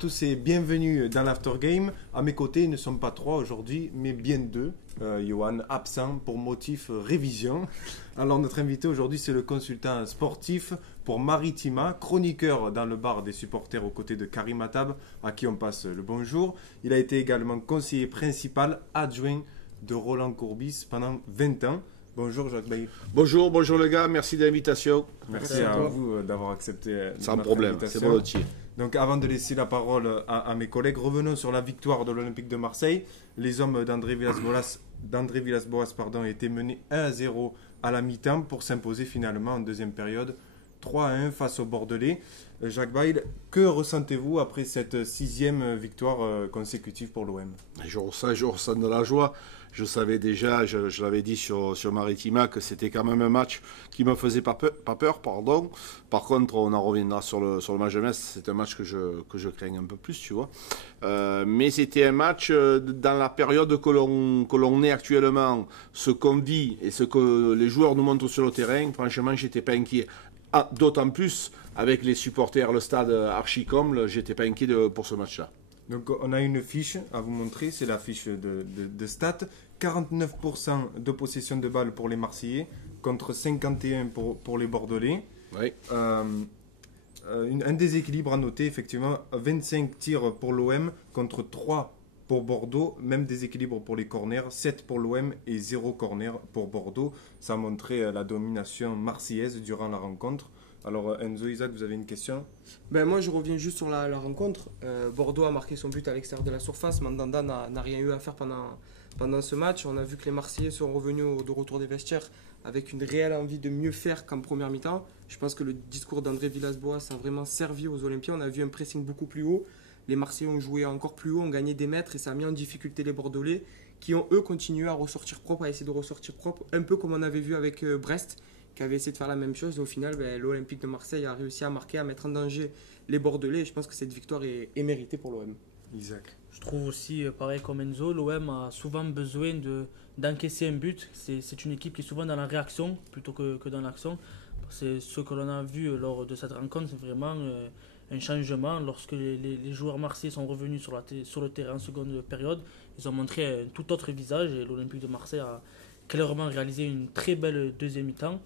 tous et bienvenue dans l'After Game. À mes côtés, ils ne sont pas trois aujourd'hui, mais bien deux. Johan absent pour motif révision. Alors notre invité aujourd'hui, c'est le consultant sportif pour Maritima, chroniqueur dans le bar des supporters aux côtés de Karim Attab, à qui on passe le bonjour. Il a été également conseiller principal adjoint de Roland Courbis pendant 20 ans. Bonjour Jacques Bailly. Bonjour les gars, merci de l'invitation. Merci à vous d'avoir accepté. Sans problème, c'est volontiers. Donc avant de laisser la parole à mes collègues, revenons sur la victoire de l'Olympique de Marseille. Les hommes d'André Villas-Boas étaient menés 1-0 à la mi-temps pour s'imposer finalement en deuxième période 3-1 face aux Bordelais. Jacques Bailly, que ressentez-vous après cette sixième victoire consécutive pour l'OM? Je ressens de la joie. Je savais déjà, je l'avais dit sur Maritima, que c'était quand même un match qui me faisait pas peur. Par contre, on en reviendra sur le match de Metz. C'est un match que je crains un peu plus, tu vois. Mais c'était un match dans la période que l'on est actuellement, ce qu'on vit et ce que les joueurs nous montrent sur le terrain. Franchement, j'étais pas inquiet. D'autant plus avec les supporters, le stade archi-comble, j'étais pas inquiet pour ce match-là. Donc on a une fiche à vous montrer, c'est la fiche de stats. 49% de possession de balles pour les Marseillais contre 51% pour les Bordelais. Oui. Un déséquilibre à noter, effectivement, 25 tirs pour l'OM contre 3 pour Bordeaux, même déséquilibre pour les corners, 7 pour l'OM et 0 corner pour Bordeaux. Ça montrait la domination marseillaise durant la rencontre. Alors Enzo, Isaac, vous avez une question? Moi je reviens juste sur la rencontre. Bordeaux a marqué son but à l'extérieur de la surface. Mandanda n'a rien eu à faire pendant ce match. On a vu que les Marseillais sont revenus de retour des vestiaires avec une réelle envie de mieux faire qu'en première mi-temps. Je pense que le discours d'André Villas-Boas a vraiment servi aux Olympiens. On a vu un pressing beaucoup plus haut. Les Marseillais ont joué encore plus haut, ont gagné des mètres et ça a mis en difficulté les Bordelais qui ont eux continué à ressortir propre, à essayer de ressortir propre, un peu comme on avait vu avec Brest, qui avait essayé de faire la même chose. Et au final, l'Olympique de Marseille a réussi à marquer, à mettre en danger les Bordelais. Et je pense que cette victoire est méritée pour l'OM. Isaac. Je trouve aussi, pareil comme Enzo, l'OM a souvent besoin d'encaisser un but. C'est une équipe qui est souvent dans la réaction plutôt que dans l'action. C'est ce que l'on a vu lors de cette rencontre, c'est vraiment un changement. Lorsque les joueurs marseillais sont revenus sur le terrain en seconde période, ils ont montré un tout autre visage et l'Olympique de Marseille a clairement réalisé une très belle deuxième mi-temps.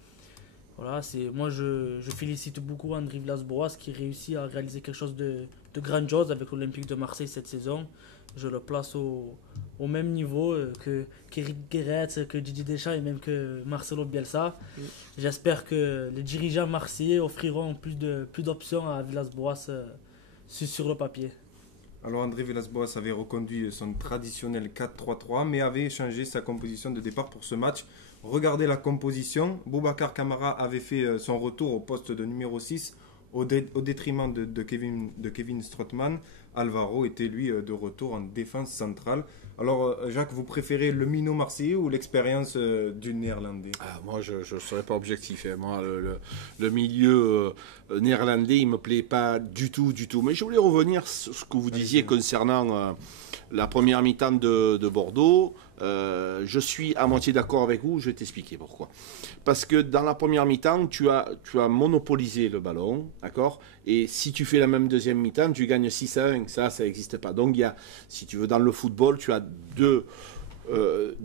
Voilà, moi je félicite beaucoup André Villas-Boas qui réussit à réaliser quelque chose de grandiose avec l'Olympique de Marseille cette saison. Je le place au même niveau qu'Éric Guéret, que Didier Deschamps et même que Marcelo Bielsa. J'espère que les dirigeants marseillais offriront plus d'options à Villas-Boas sur le papier. Alors André Villas-Boas avait reconduit son traditionnel 4-3-3 mais avait changé sa composition de départ pour ce match. Regardez la composition. Boubacar Kamara avait fait son retour au poste de numéro 6 au détriment de Kevin Strootman. Alvaro était lui de retour en défense centrale. Alors Jacques, vous préférez le minot marseillais ou l'expérience du néerlandais? Moi je ne serais pas objectif. Moi le milieu néerlandais il ne me plaît pas du tout. Mais je voulais revenir sur ce que vous disiez concernant la première mi-temps de Bordeaux. Je suis à moitié d'accord avec vous, je vais t'expliquer pourquoi. Parce que dans la première mi-temps, tu as monopolisé le ballon, d'accord? Et si tu fais la même deuxième mi-temps, tu gagnes 6-1, ça n'existe pas. Donc, si tu veux, dans le football, tu as deux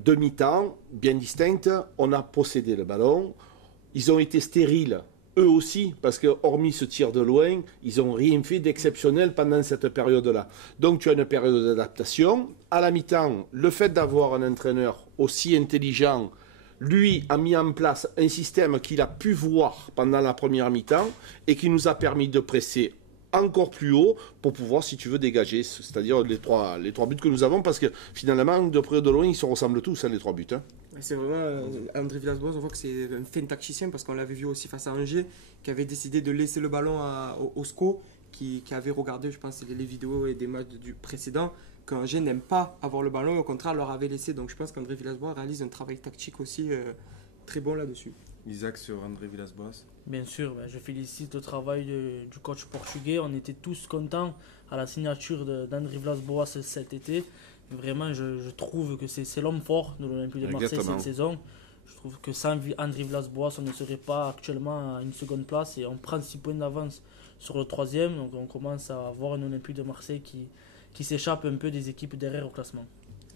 mi-temps bien distinctes. On a possédé le ballon, ils ont été stériles. Eux aussi, parce que hormis ce tir de loin, ils n'ont rien fait d'exceptionnel pendant cette période-là. Donc tu as une période d'adaptation. À la mi-temps, le fait d'avoir un entraîneur aussi intelligent, lui a mis en place un système qu'il a pu voir pendant la première mi-temps et qui nous a permis de presser encore plus haut pour pouvoir, si tu veux, dégager, c'est-à-dire les trois buts que nous avons, parce que finalement, de près ou de loin, ils se ressemblent tous, les trois buts. C'est vraiment André Villas-Boas, on voit que c'est un fin tacticien parce qu'on l'avait vu aussi face à Angers, qui avait décidé de laisser le ballon au SCO, qui avait regardé, je pense, les vidéos et des matchs du précédent, qu'Angers n'aime pas avoir le ballon et au contraire leur avait laissé. Donc je pense qu'André Villas-Boas réalise un travail tactique aussi très bon là-dessus. Isaac sur André Villas-Boas. Bien sûr, je félicite le travail du coach portugais. On était tous contents à la signature d'André Villas-Boas cet été. Vraiment, je trouve que c'est l'homme fort de l'Olympique de Marseille cette saison. Je trouve que sans André Villas-Boas, on ne serait pas actuellement à une seconde place et on prend 6 points d'avance sur le troisième. Donc on commence à avoir un Olympique de Marseille qui s'échappe un peu des équipes derrière au classement.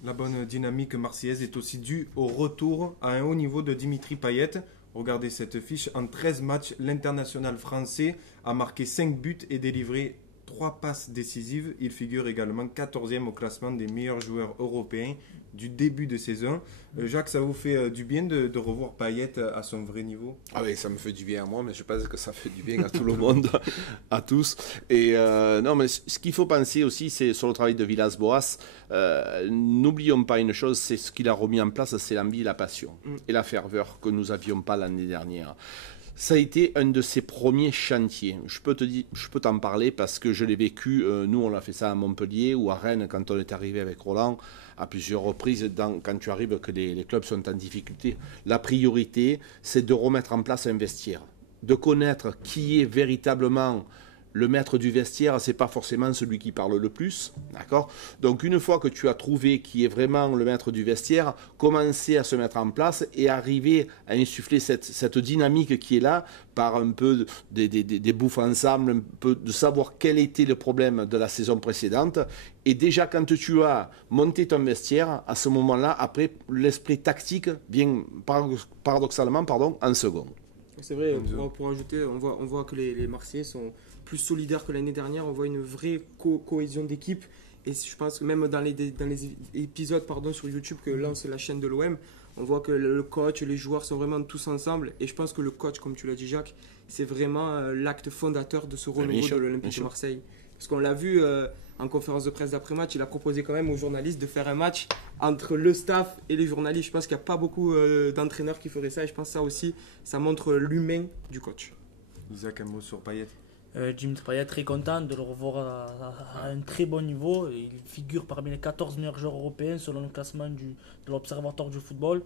La bonne dynamique marseillaise est aussi due au retour à un haut niveau de Dimitri Payet. Regardez cette fiche, en 13 matchs, l'international français a marqué 5 buts et délivré 3 passes décisives. Il figure également 14e au classement des meilleurs joueurs européens du début de saison. Jacques, ça vous fait du bien de revoir Payet à son vrai niveau? Ah oui, ça me fait du bien à moi, mais je pense que ça fait du bien à tout le monde, à tous. Et non, mais ce qu'il faut penser aussi, c'est sur le travail de Villas-Boas. N'oublions pas une chose, c'est ce qu'il a remis en place, c'est l'envie et la passion et la ferveur que nous n'avions pas l'année dernière. Ça a été un de ses premiers chantiers. Je peux t'en parler parce que je l'ai vécu. Nous, on a fait ça à Montpellier ou à Rennes quand on est arrivé avec Roland à plusieurs reprises. Quand tu arrives que les clubs sont en difficulté, la priorité, c'est de remettre en place un vestiaire, de connaître qui est véritablement le maître du vestiaire, c'est pas forcément celui qui parle le plus, d'accord? Donc une fois que tu as trouvé qui est vraiment le maître du vestiaire, commencer à se mettre en place et arriver à insuffler cette dynamique qui est là par un peu des bouffes ensemble, un peu de savoir quel était le problème de la saison précédente. Et déjà quand tu as monté ton vestiaire, à ce moment-là, après l'esprit tactique vient paradoxalement en second. C'est vrai, pour ajouter, on voit que les Marseillais sont plus solidaires que l'année dernière. On voit une vraie cohésion d'équipe. Et je pense que même dans les épisodes sur YouTube que lance la chaîne de l'OM, on voit que le coach, les joueurs sont vraiment tous ensemble. Et je pense que le coach, comme tu l'as dit Jacques, c'est vraiment l'acte fondateur de ce renouveau de l'Olympique de Marseille. Parce qu'on l'a vu en conférence de presse d'après-match, il a proposé quand même aux journalistes de faire un match entre le staff et les journalistes. Je pense qu'il n'y a pas beaucoup d'entraîneurs qui feraient ça. Et je pense que ça aussi, ça montre l'humain du coach. Isaac, un mot sur Payet. Dimitri Payet, très content de le revoir à un très bon niveau. Il figure parmi les 14 meilleurs joueurs européens selon le classement de l'Observatoire du football.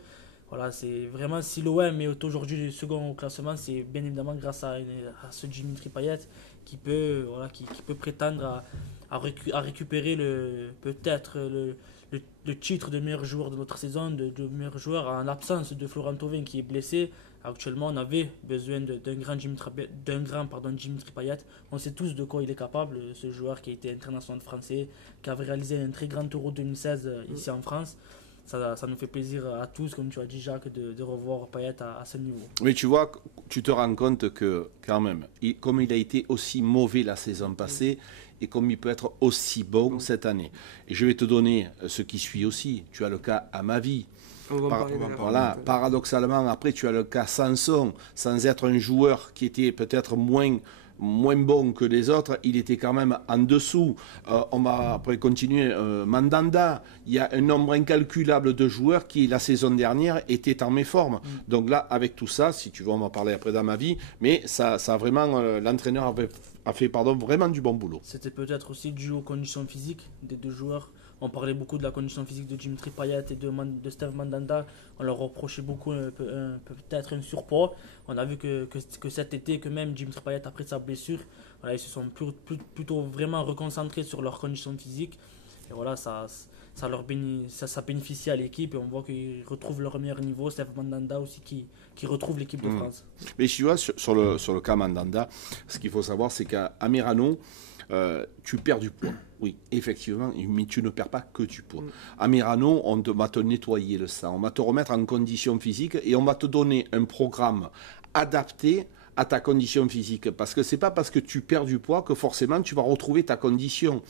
Voilà, c'est vraiment, si l'OM est aujourd'hui second au classement, c'est bien évidemment grâce à ce Dimitri Payet qui peut prétendre à récupérer peut-être le titre de meilleur joueur de notre saison, de meilleur joueur en l'absence de Florent Thauvin qui est blessé. Actuellement, on avait besoin d'un grand Dimitri Payet. On sait tous de quoi il est capable, ce joueur qui a été international français, qui avait réalisé un très grand Euro 2016 ici en France. Ça nous fait plaisir à tous, comme tu as dit Jacques, de revoir Payet à ce niveau. Mais tu vois, tu te rends compte que quand même, comme il a été aussi mauvais la saison passée, et comme il peut être aussi bon cette année. Et je vais te donner ce qui suit aussi. Tu as le cas Amavi. Voilà, paradoxalement, après tu as le cas Sanson, sans être un joueur qui était peut-être moins bon que les autres, il était quand même en dessous. On va après continuer. Mandanda, il y a un nombre incalculable de joueurs qui, la saison dernière, étaient en méforme. Donc là, avec tout ça, si tu veux, on va parler après dans ma vie, mais ça a vraiment, l'entraîneur a fait vraiment du bon boulot. C'était peut-être aussi dû aux conditions physiques des deux joueurs. On parlait beaucoup de la condition physique de Dimitri Payet et de Steve Mandanda. On leur reprochait beaucoup peut-être un surpoids. On a vu que cet été, que même Dimitri Payet, après sa blessure, voilà, ils se sont plutôt vraiment reconcentrés sur leurs conditions physiques. Et voilà, ça bénéficie à l'équipe et on voit qu'ils retrouvent leur meilleur niveau. Steve Mandanda aussi qui retrouve l'équipe de France. Mais tu vois, sur le cas Mandanda, ce qu'il faut savoir, c'est qu'à Mirano, tu perds du poids. Oui, effectivement, mais tu ne perds pas que du poids. À Mirano, on va te nettoyer le sang, on va te remettre en condition physique et on va te donner un programme adapté à ta condition physique. Parce que ce n'est pas parce que tu perds du poids que forcément tu vas retrouver ta condition.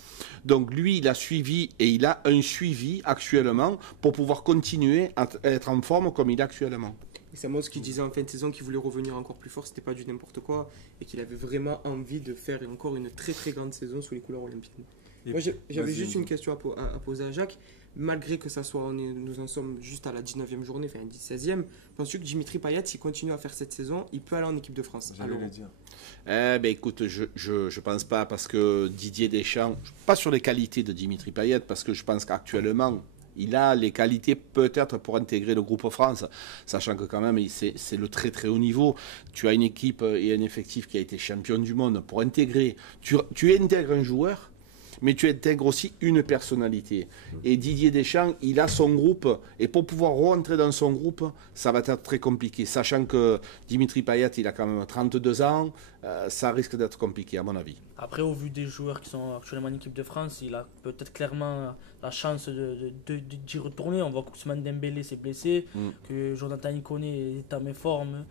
Donc lui, il a suivi et il a un suivi actuellement pour pouvoir continuer à être en forme comme il est actuellement. Et c'est moi ce qu'il disait en fin de saison qu'il voulait revenir encore plus fort, c'était pas du n'importe quoi et qu'il avait vraiment envie de faire encore une très très grande saison sous les couleurs olympiennes. Moi j'avais juste une question à poser à Jacques. Malgré que ça soit, nous en sommes juste à la 19e journée, enfin 16e, penses-tu que Dimitri Payet, s'il continue à faire cette saison, il peut aller en équipe de France? J'allais le dire. Écoute, je pense pas parce que Didier Deschamps, pas sur les qualités de Dimitri Payet, parce que je pense qu'actuellement, il a les qualités peut-être pour intégrer le groupe France, sachant que quand même c'est le très très haut niveau. Tu as une équipe et un effectif qui a été champion du monde. Pour intégrer, tu intègres un joueur mais tu intègres aussi une personnalité. Et Didier Deschamps, il a son groupe, et pour pouvoir rentrer dans son groupe, ça va être très compliqué. Sachant que Dimitri Payet, il a quand même 32 ans, ça risque d'être compliqué à mon avis. Après, au vu des joueurs qui sont actuellement en équipe de France, il a peut-être clairement la chance d'y retourner. On voit qu'Ousmane Dembélé s'est blessé, que Jonathan Iconé est à méforme.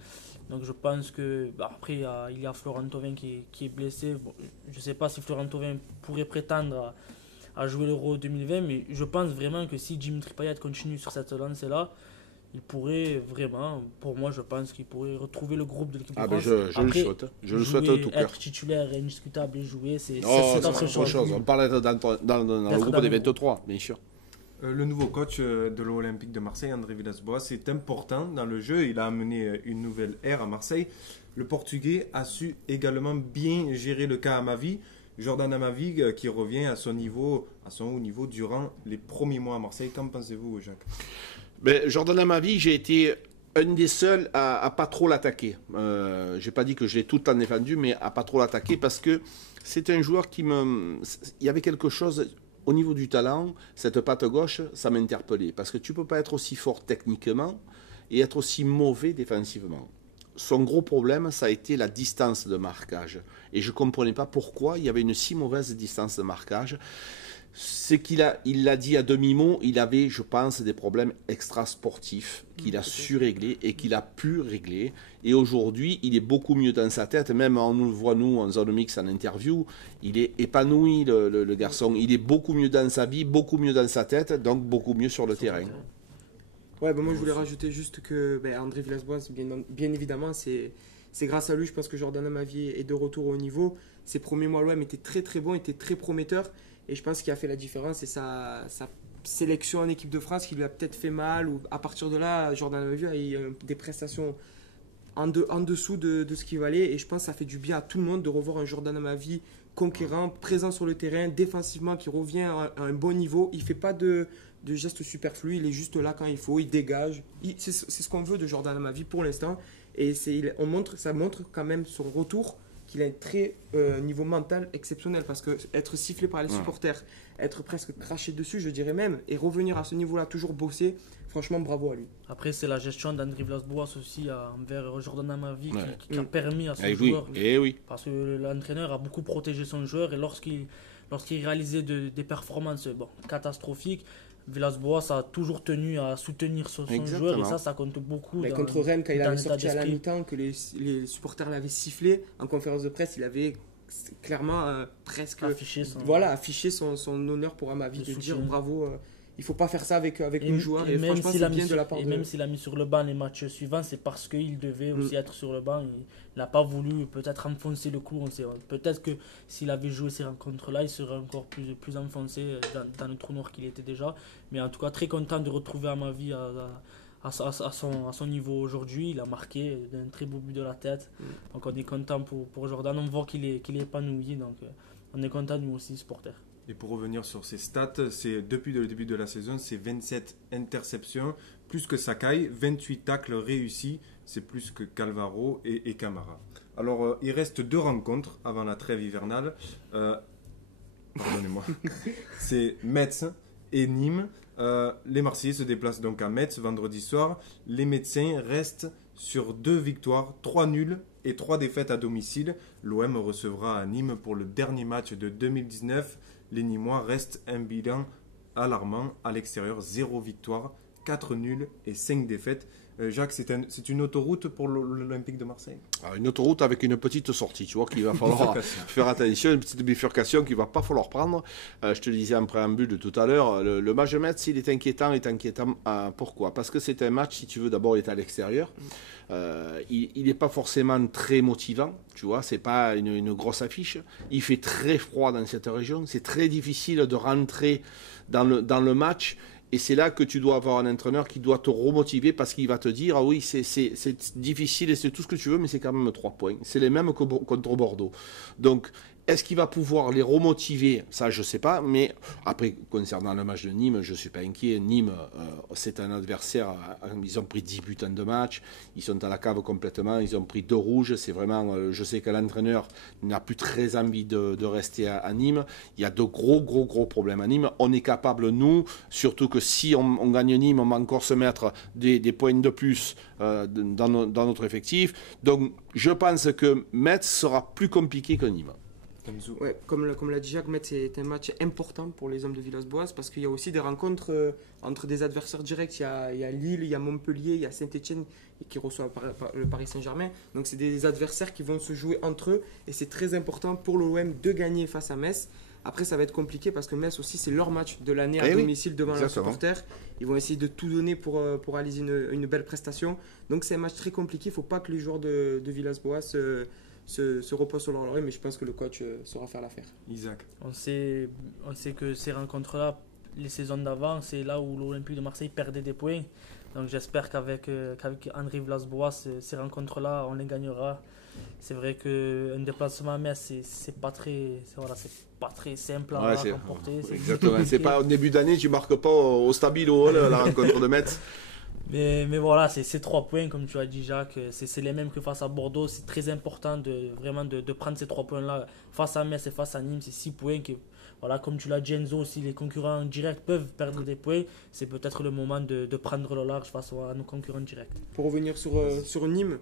Donc je pense que après il y a Florent Thauvin qui est blessé. Bon, je ne sais pas si Florent Thauvin pourrait prétendre à jouer l'Euro 2020, mais je pense vraiment que si Dimitri Payet continue sur cette lancée-là, il pourrait vraiment, pour moi je pense qu'il pourrait retrouver le groupe de l'équipe de France. Je le souhaite. Je le souhaite en tout cœur. Être titulaire est indiscutable et jouer, c'est autre chose. On parle dans le groupe des 23, bien sûr. Le nouveau coach de l'Olympique de Marseille, André Villas-Boas, c'est important dans le jeu. Il a amené une nouvelle ère à Marseille. Le Portugais a su également bien gérer le cas Amavi. Jordan Amavi qui revient à son haut niveau durant les premiers mois à Marseille. Qu'en pensez-vous, Jacques? Jordan Amavi, j'ai été un des seuls à pas trop l'attaquer. Je n'ai pas dit que je l'ai tout le temps défendu, mais à pas trop l'attaquer parce que c'est un joueur il y avait quelque chose. Au niveau du talent, cette patte gauche, ça m'interpellait. Parce que tu ne peux pas être aussi fort techniquement et être aussi mauvais défensivement. Son gros problème, ça a été la distance de marquage. Et je ne comprenais pas pourquoi il y avait une si mauvaise distance de marquage. C'est il l'a dit à demi-mot, il avait, je pense, des problèmes extra-sportifs qu'il a su régler et qu'il a pu régler. Et aujourd'hui, il est beaucoup mieux dans sa tête. Même on nous le voit, nous, en zone mix, en interview, il est épanoui, le garçon. Il est beaucoup mieux dans sa vie, beaucoup mieux dans sa tête, donc beaucoup mieux sur le terrain. Ouais, moi je voulais rajouter juste que André Villas-Boas, bien évidemment, c'est grâce à lui, je pense que Jordan Amavi est de retour au niveau. Ses premiers mois à l'OM étaient très très bons, étaient très prometteurs. Et je pense qu'il a fait la différence, c'est sa sélection en équipe de France qui lui a peut-être fait mal. Ou à partir de là, Jordan Amavi a eu des prestations en dessous de ce qu'il valait. Et je pense que ça fait du bien à tout le monde de revoir un Jordan Amavi conquérant, présent sur le terrain, défensivement, qui revient à un bon niveau. Il ne fait pas de gestes superflus, il est juste là quand il faut, il dégage. C'est ce qu'on veut de Jordan Amavi pour l'instant. Et ça montre quand même son retour, qu'il a un très niveau mental exceptionnel, parce que être sifflé par les supporters, être presque craché dessus, je dirais même, et revenir à ce niveau-là, toujours bosser, franchement bravo à lui. Après c'est la gestion d'André Villas-Boas aussi envers Jordan Amavi qui a permis à son joueur, parce que l'entraîneur a beaucoup protégé son joueur, et lorsqu'il réalisait des performances catastrophiques, Villas-Boas a toujours tenu à soutenir son joueur, et ça compte beaucoup. Mais contre Rennes, quand il avait sorti à la mi-temps, que les supporters l'avaient sifflé, en conférence de presse, il avait clairement presque affiché son honneur pour Amavi, de dire bravo. Il ne faut pas faire ça avec nos joueurs, et franchement c'est bien de la part de... Et même s'il a mis sur le banc les matchs suivants, c'est parce qu'il devait aussi être sur le banc. Il n'a pas voulu peut-être enfoncer le clou. Peut-être que s'il avait joué ces rencontres-là, il serait encore plus enfoncé dans le trou noir qu'il était déjà. Mais en tout cas, très content de retrouver Amavi à son niveau aujourd'hui. Il a marqué d'un très beau but de la tête. Donc on est content pour Jordan. On voit qu'il est épanoui. Donc on est content nous aussi, supporters. Et pour revenir sur ses stats, depuis le début de la saison, c'est 27 interceptions, plus que Sakai, 28 tacles réussis, c'est plus que Calvaro et Camara. Alors, il reste 2 rencontres avant la trêve hivernale. Pardonnez-moi. C'est Metz et Nîmes. Les Marseillais se déplacent donc à Metz vendredi soir. Les médecins restent sur 2 victoires, 3 nuls et 3 défaites à domicile. L'OM recevra à Nîmes pour le dernier match de 2019. Les Nîmois restent un bilan alarmant à l'extérieur, 0 victoire, 4 nuls et 5 défaites. Jacques, c'est une autoroute pour l'Olympique de Marseille? Une autoroute avec une petite sortie, tu vois, qu'il va falloir faire attention, une petite bifurcation qu'il ne va pas falloir prendre. Je te le disais en préambule de tout à l'heure, le match de Metz, il est inquiétant. Pourquoi? Parce que c'est un match, si tu veux, d'abord il est à l'extérieur. Il n'est pas forcément très motivant, tu vois, c'est pas une grosse affiche. Il fait très froid dans cette région, c'est très difficile de rentrer dans le match. Et c'est là que tu dois avoir un entraîneur qui doit te remotiver, parce qu'il va te dire, ah oui, c'est difficile et c'est tout ce que tu veux, mais c'est quand même 3 points. C'est les mêmes que contre Bordeaux. Donc, Est-ce qu'il va pouvoir les remotiver? Ça, je ne sais pas. Mais après, concernant le match de Nîmes, je ne suis pas inquiet. Nîmes, c'est un adversaire. Ils ont pris 10 buts en 2 matchs. Ils sont à la cave complètement. Ils ont pris 2 rouges. C'est vraiment. Je sais que l'entraîneur n'a plus très envie de rester à Nîmes. Il y a de gros problèmes à Nîmes. On est capable, nous, surtout que si on gagne Nîmes, on va encore se mettre des points de plus dans notre effectif. Donc, je pense que Metz sera plus compliqué que Nîmes. Ouais, comme l'a dit Jacques, Metz est un match important pour les hommes de Villas-Boas parce qu'il y a aussi des rencontres entre des adversaires directs. Il y a Lille, il y a Montpellier, il y a Saint-Etienne qui reçoit le Paris Saint-Germain. Donc c'est des adversaires qui vont se jouer entre eux et c'est très important pour l'OM de gagner face à Metz. Après, ça va être compliqué parce que Metz aussi, c'est leur match de l'année à domicile devant leurs supporters. Ils vont essayer de tout donner pour réaliser une belle prestation. Donc c'est un match très compliqué. Il ne faut pas que les joueurs de Villas-Boas se repose sur leur laurier, mais je pense que le coach saura faire l'affaire. Isaac. On sait que ces rencontres-là, les saisons d'avant, c'est là où l'Olympique de Marseille perdait des points. Donc j'espère qu'avec André Villas-Boas, ces rencontres-là, on les gagnera. C'est vrai qu'un déplacement à Metz, c'est pas très simple à remporter. Exactement. C'est pas au début d'année, tu marques pas au Stabilo la rencontre de Metz. Mais voilà, c'est 3 points, comme tu as dit Jacques, c'est les mêmes que face à Bordeaux. C'est très important de prendre ces 3 points-là. Face à Metz et face à Nîmes, c'est 6 points. Voilà, comme tu l'as dit Enzo, si les concurrents directs peuvent perdre des points, c'est peut-être le moment de prendre le large face à nos concurrents directs. Pour revenir sur Nîmes,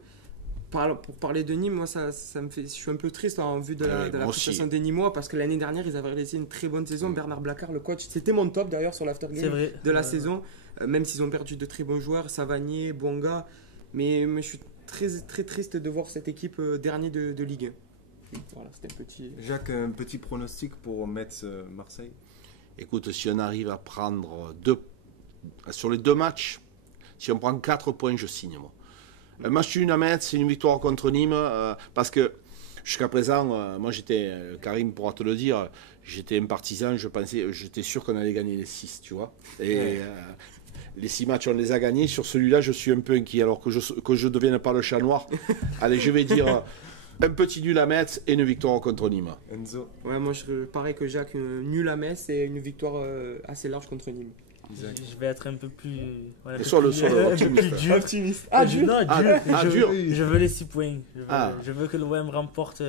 pour parler de Nîmes, moi ça me fait, je suis un peu triste en vue de la prestation des Nîmois parce que l'année dernière ils avaient réalisé une très bonne saison. Bernard Blacard, le coach, c'était mon top d'ailleurs sur l'after game de la saison, même s'ils ont perdu de très bons joueurs, Savanier, Bouanga, mais je suis très triste de voir cette équipe dernier de Ligue 1. Voilà, c'était un petit. Jacques, un petit pronostic pour Metz-Marseille. Écoute, si on arrive à prendre sur les 2 matchs, si on prend 4 points, je signe moi. Un match nul à Metz, c'est une victoire contre Nîmes, parce que jusqu'à présent, moi Karim pourra te le dire, j'étais un partisan, j'étais sûr qu'on allait gagner les 6, tu vois. Et les 6 matchs, on les a gagnés. Sur celui-là, je suis un peu inquiet, alors que je ne devienne pas le chat noir. Allez, je vais dire un petit nul à Metz et une victoire contre Nîmes. Enzo. Ouais, moi, pareil que Jacques, nul à Metz et une victoire assez large contre Nîmes. Je vais être un peu plus. Ouais, sur le optimiste. Dur. Je veux les 6 points. Je veux que l'OM remporte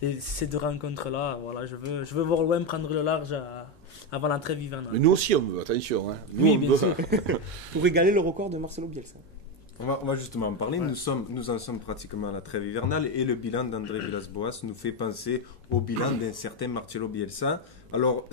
ces 2 rencontres-là. Voilà, je veux voir l'OM prendre le large avant la trêve hivernale. Mais nous aussi, on veut, attention. Hein. Oui, bien sûr. Pour égaler le record de Marcelo Bielsa. On va justement en parler. Ouais. Nous en sommes pratiquement à la trêve hivernale et le bilan d'André Villas-Boas nous fait penser au bilan d'un certain Marcelo Bielsa. Alors,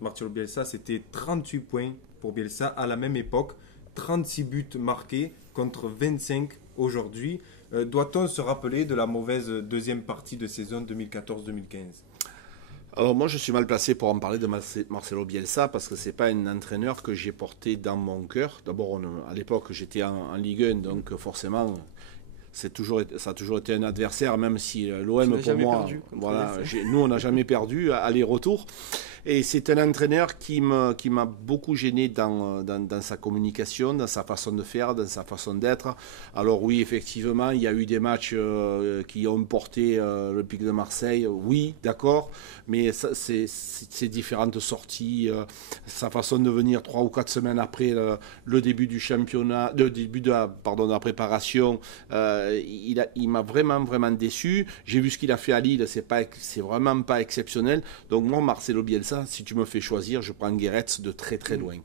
Marcelo Bielsa, c'était 38 points pour Bielsa à la même époque, 36 buts marqués contre 25 aujourd'hui. Doit-on se rappeler de la mauvaise deuxième partie de saison 2014-2015 ? Alors moi je suis mal placé pour en parler de Marcelo Bielsa parce que c'est pas un entraîneur que j'ai porté dans mon cœur. D'abord à l'époque j'étais en Ligue 1 donc forcément ça a toujours été un adversaire même si l'OM pour moi voilà, nous on n'a jamais perdu aller-retour. Et c'est un entraîneur qui m'a beaucoup gêné dans sa communication, dans sa façon de faire, dans sa façon d'être. Alors oui, effectivement, il y a eu des matchs qui ont porté l'Olympique de Marseille. Oui, d'accord, mais c'est différentes sorties, sa façon de venir 3 ou 4 semaines après le début du championnat, le début de la préparation, il m'a vraiment déçu. J'ai vu ce qu'il a fait à Lille, c'est vraiment pas exceptionnel. Donc moi, Marcelo Bielsa, si tu me fais choisir, je prends Guéret de très très loin.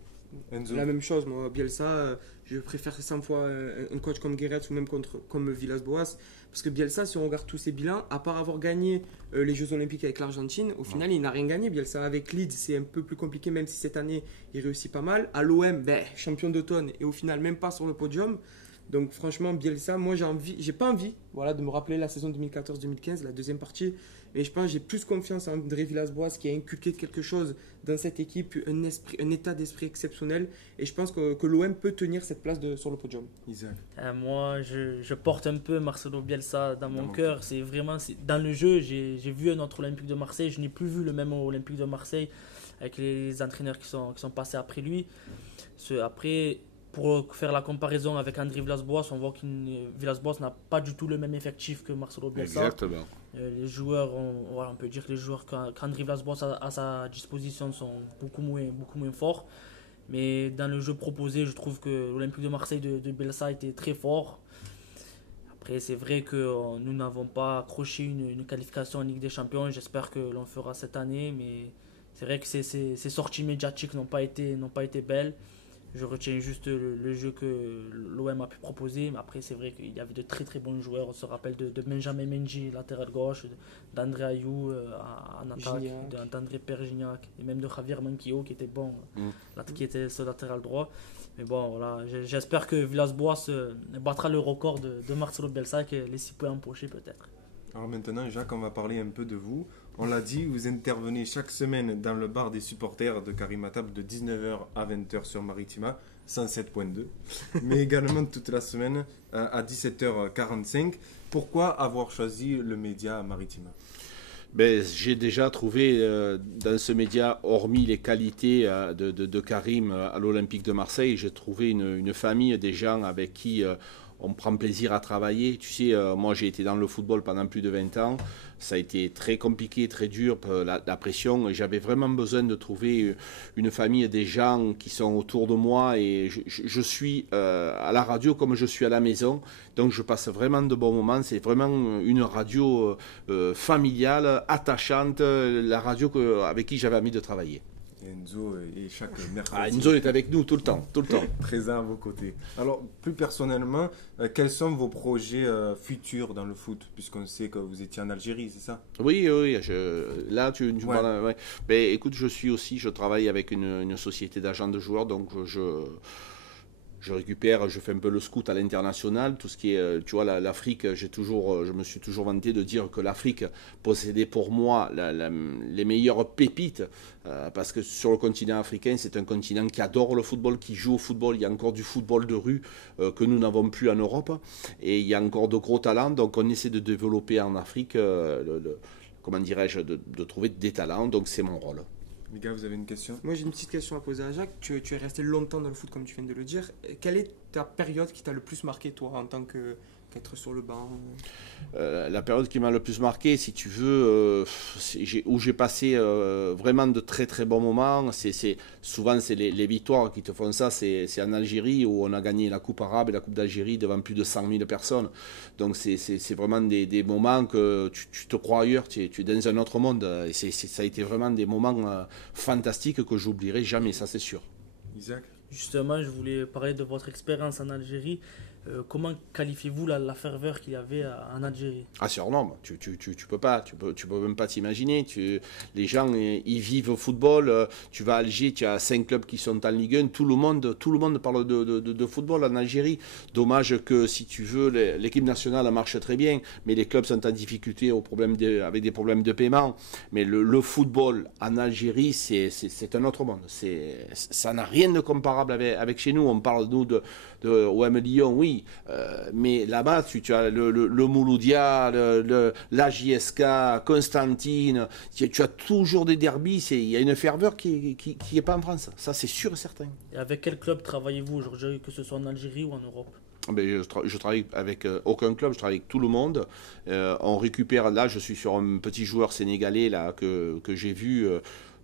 La même chose, moi, Bielsa, je préfère 100 fois un coach comme Guéret ou même comme Villas-Boas. Parce que Bielsa, si on regarde tous ses bilans, à part avoir gagné les Jeux Olympiques avec l'Argentine, au final, il n'a rien gagné. Bielsa, avec Leeds, c'est un peu plus compliqué, même si cette année, il réussit pas mal. À l'OM, champion d'automne et au final, même pas sur le podium. Donc franchement, Bielsa, moi j'ai pas envie de me rappeler la saison 2014-2015, la deuxième partie. Et je pense que j'ai plus confiance en André Villas-Boas qui a inculqué quelque chose dans cette équipe, un état d'esprit exceptionnel. Et je pense que l'OM peut tenir cette place sur le podium. Isaac. Moi, je porte un peu Marcelo Bielsa dans mon cœur. C'est vraiment dans le jeu. J'ai vu un autre Olympique de Marseille. Je n'ai plus vu le même Olympique de Marseille avec les entraîneurs qui sont passés après lui. Après, pour faire la comparaison avec André Villas-Boas, on voit que Villas-Boas n'a pas du tout le même effectif que Marcelo Bielsa. Exactement. Les joueurs, voilà, on peut dire que les joueurs qu'André Villas-Boas a à sa disposition sont beaucoup moins forts. Mais dans le jeu proposé, je trouve que l'Olympique de Marseille de Bielsa était très fort. Après, c'est vrai que nous n'avons pas accroché une qualification en Ligue des Champions. J'espère que l'on fera cette année. Mais c'est vrai que ces sorties médiatiques n'ont pas été belles. Je retiens juste le jeu que l'OM a pu proposer. Mais après, c'est vrai qu'il y avait de très très bons joueurs. On se rappelle de Benjamin Mendy, latéral gauche, d'André Ayou en attaque, d'André Pergignac et même de Javier Manquillo qui était bon, qui était ce latéral droit. Mais bon, voilà, j'espère que Villas-Boas battra le record de Marcelo Bielsa avec les 6 points empochés peut-être. Alors maintenant, Jacques, on va parler un peu de vous. On l'a dit, vous intervenez chaque semaine dans le bar des supporters de Karimatap de 19h à 20h sur Maritima, 107.2, mais également toute la semaine à 17h45. Pourquoi avoir choisi le média Maritima ? J'ai déjà trouvé dans ce média, hormis les qualités de Karim à l'Olympique de Marseille, j'ai trouvé une famille, des gens avec qui on prend plaisir à travailler. Tu sais, moi j'ai été dans le football pendant plus de 20 ans. Ça a été très compliqué, très dur, la pression. Et j'avais vraiment besoin de trouver une famille, des gens qui sont autour de moi. Et je suis à la radio comme je suis à la maison. Donc je passe vraiment de bons moments. C'est vraiment une radio familiale, attachante, la radio avec qui j'avais envie de travailler. Enzo et chaque mercredi. Enzo est avec nous tout le temps. Présent à vos côtés. Alors, plus personnellement, quels sont vos projets futurs dans le foot, puisqu'on sait que vous étiez en Algérie, c'est ça ? Oui. Là, tu parles, ouais. Ben, écoute, je travaille avec une société d'agents de joueurs, donc je récupère, je fais un peu le scout à l'international, tout ce qui est, tu vois, l'Afrique, je me suis toujours vanté de dire que l'Afrique possédait pour moi les meilleures pépites, parce que sur le continent africain, c'est un continent qui adore le football, qui joue au football. Il y a encore du football de rue que nous n'avons plus en Europe, et il y a encore de gros talents, donc on essaie de développer en Afrique, comment dirais-je, de trouver des talents, donc c'est mon rôle. Les gars, vous avez une question ? Moi, j'ai une petite question à poser à Jacques. Tu es resté longtemps dans le foot, comme tu viens de le dire. Quelle est ta période qui t'a le plus marqué, toi, en tant qu'être sur le banc ? La période qui m'a le plus marqué, si tu veux, où j'ai passé vraiment de très très bons moments, souvent c'est les victoires qui te font ça, c'est en Algérie où on a gagné la Coupe arabe et la Coupe d'Algérie devant plus de 100 000 personnes. Donc c'est vraiment des moments que tu te crois ailleurs, tu es dans un autre monde. Et ça a été vraiment des moments fantastiques que j'oublierai jamais, ça c'est sûr. Isaac ? Justement, je voulais parler de votre expérience en Algérie. Comment qualifiez-vous la ferveur qu'il y avait en Algérie ? Ah, c'est hors norme. Tu peux pas, tu peux même pas t'imaginer. Les gens, ils vivent au football. Tu vas à Alger, tu as 5 clubs qui sont en Ligue 1. Tout le monde parle de football en Algérie. Dommage que, si tu veux, l'équipe nationale marche très bien, mais les clubs sont en difficulté avec des problèmes de paiement. Mais le football en Algérie, c'est un autre monde. Ça n'a rien de comparable avec chez nous. On parle, nous, de OM Lyon, oui. Mais là-bas, tu as le Mouloudia, la JSK, Constantine, tu as toujours des derbies, il y a une ferveur qui n'est pas en France, ça c'est sûr et certain. Et avec quel club travaillez-vous aujourd'hui, que ce soit en Algérie ou en Europe ? Je travaille avec aucun club, je travaille avec tout le monde. On récupère, là je suis sur un petit joueur sénégalais là, que j'ai vu.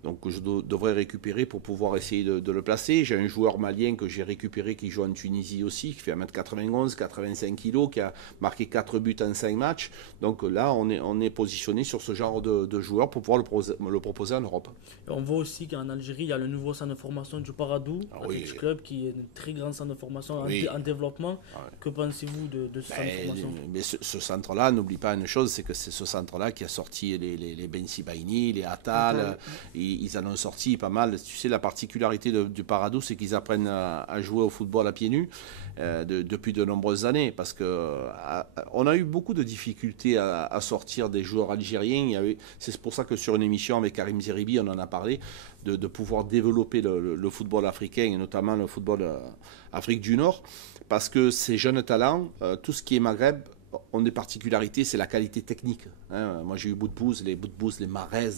Donc je devrais récupérer pour pouvoir essayer de le placer. J'ai un joueur malien que j'ai récupéré qui joue en Tunisie aussi, qui fait 1m91, 85 kg, qui a marqué 4 buts en 5 matchs. Donc là, on est positionné sur ce genre de joueur pour pouvoir le proposer en Europe. Et on voit aussi qu'en Algérie, il y a le nouveau centre de formation du Paradou, club qui est un très grand centre de formation en développement. Que pensez-vous de ce centre de formation ? Mais ce centre-là, n'oublie pas une chose, c'est que c'est ce centre-là qui a sorti les Ben Sibaini, les Attal. Ils en ont sorti pas mal. Tu sais, la particularité du Paradou, c'est qu'ils apprennent à jouer au football à pieds nus depuis de nombreuses années. Parce qu'on a eu beaucoup de difficultés à sortir des joueurs algériens. C'est pour ça que sur une émission avec Karim Zeribi, on en a parlé, de pouvoir développer le football africain, et notamment le football Afrique du Nord. Parce que ces jeunes talents, tout ce qui est Maghreb, ont des particularités, c'est la qualité technique. Hein. Moi, j'ai eu Boudbouz, les Marez,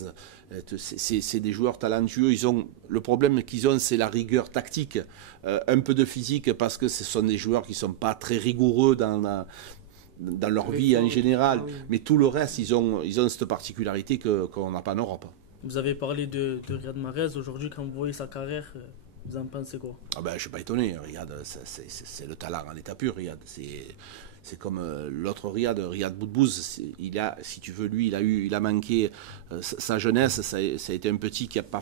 c'est des joueurs talentueux. Le problème qu'ils ont, c'est la rigueur tactique, un peu de physique, parce que ce sont des joueurs qui ne sont pas très rigoureux dans leur vie en général. Ah oui. Mais tout le reste, ils ont cette particularité qu'on n'a pas en Europe. Vous avez parlé de Riyad Mahrez. Aujourd'hui, quand vous voyez sa carrière, vous en pensez quoi? Ah ben, je ne suis pas étonné. Riyad, c'est le talent en état pur, Riyad. C'est comme l'autre Riyad Boudbouz. Si tu veux, lui, il a manqué sa jeunesse. Ça a été un petit qui n'a pas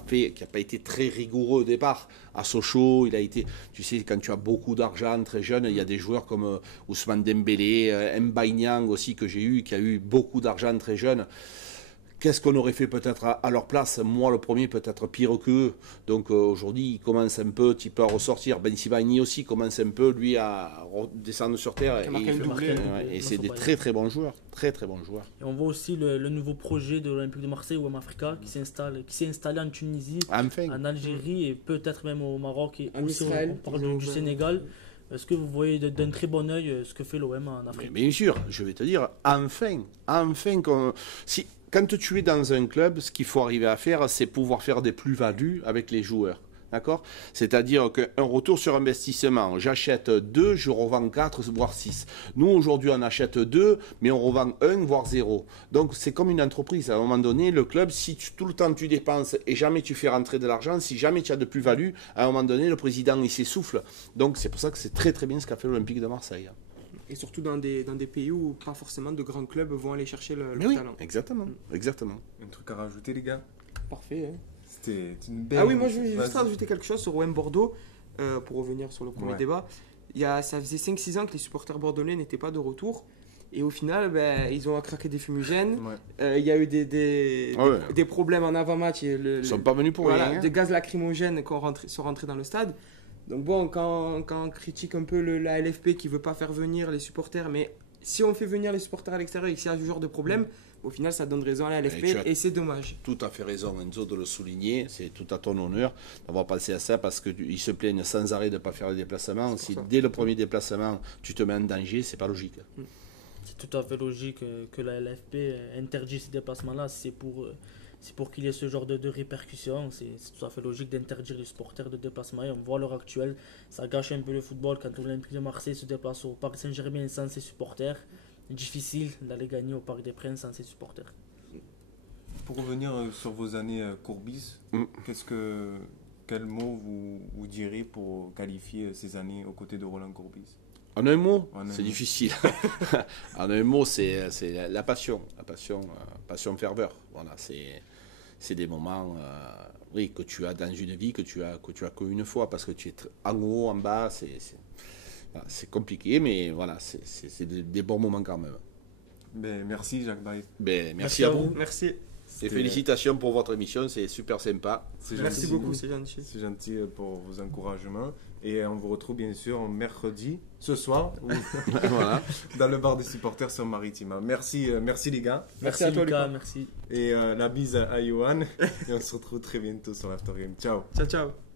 été très rigoureux au départ. À Sochaux, il a été. Tu sais, quand tu as beaucoup d'argent très jeune, il y a des joueurs comme Ousmane Dembélé, Mbaye Niang aussi que j'ai eu, qui a eu beaucoup d'argent très jeune. Qu'est-ce qu'on aurait fait peut-être à leur place? Moi, le premier, peut-être pire qu'eux. Donc aujourd'hui, il commence un petit peu à ressortir. Ben Sibani aussi commence un peu, lui, à descendre sur terre. Qui a marqué un doublé. Et c'est des très très bons joueurs. Très très bons joueurs. Et on voit aussi le nouveau projet de l'Olympique de Marseille, OM Africa, qui s'est installé en Tunisie, Enfin. en Algérie et peut-être même au Maroc. Et En aussi, Israël. on parle du Sénégal. Est-ce que vous voyez d'un très bon œil ce que fait l'OM en Afrique? Mais bien sûr, je vais te dire, enfin, quand tu es dans un club, ce qu'il faut arriver à faire, c'est pouvoir faire des plus-values avec les joueurs. D'accord? C'est-à-dire qu'un retour sur investissement, j'achète 2, je revends 4, voire 6. Nous, aujourd'hui, on achète 2, mais on revend 1, voire 0. Donc, c'est comme une entreprise. À un moment donné, le club, si tout le temps tu dépenses et jamais tu fais rentrer de l'argent, si jamais tu as de plus-value, à un moment donné, le président, il s'essouffle. Donc, c'est pour ça que c'est très, très bien ce qu'a fait l'Olympique de Marseille. Et surtout dans des pays où pas forcément de grands clubs vont aller chercher le Mais oui, talent. exactement. Un truc à rajouter, les gars? Parfait. Hein. C'était une belle. Ah oui, moi je vais juste Vas-y. rajouter quelque chose sur OM Bordeaux, pour revenir sur le premier Ouais. débat. Ça faisait 5-6 ans que les supporters bordelais n'étaient pas de retour. Et au final, ils ont craqué des fumigènes. Ouais. Il y a eu des problèmes en avant-match. Ils ne sont pas venus pour rien. Des gaz lacrymogènes sont rentrés dans le stade. Donc bon, quand on critique un peu la LFP qui ne veut pas faire venir les supporters, mais si on fait venir les supporters à l'extérieur et qu'il y a ce genre de problème, au final ça donne raison à la LFP et c'est dommage. Tout à fait raison, Enzo, de le souligner. C'est tout à ton honneur d'avoir pensé à ça parce qu'ils se plaignent sans arrêt de ne pas faire les déplacements. Si dès le premier déplacement, tu te mets en danger, c'est pas logique. C'est tout à fait logique que la LFP interdit ces déplacements-là. C'est pour qu'il y ait ce genre de répercussions. C'est tout à fait logique d'interdire les supporters de déplacement. Et on voit à l'heure actuelle, ça gâche un peu le football quand l'Olympique de Marseille se déplace au Paris Saint-Germain sans ses supporters. Difficile d'aller gagner au Parc des Princes sans ses supporters. Pour revenir sur vos années Courbis, quel mot vous direz pour qualifier ces années aux côtés de Roland Courbis? En un mot, En un c'est mot. difficile. En un mot, c'est la passion. Passion ferveur. Voilà, c'est des moments oui, que tu as dans une vie, que tu as qu'une fois, parce que tu es en haut, en bas, c'est compliqué, mais voilà, c'est des bons moments quand même. Ben, merci Jacques Baye. Ben, merci à vous. Merci. Et félicitations pour votre émission, c'est super sympa. C'est Merci gentil. beaucoup, c'est gentil. C'est gentil pour vos encouragements. Et on vous retrouve bien sûr mercredi, ce soir, Voilà. dans le bar des supporters sur Maritima. Merci les gars. Merci à toi, Lucas, Lucas. merci. Et la bise à Johan. Et on se retrouve très bientôt sur l'After Game. Ciao. Ciao, ciao.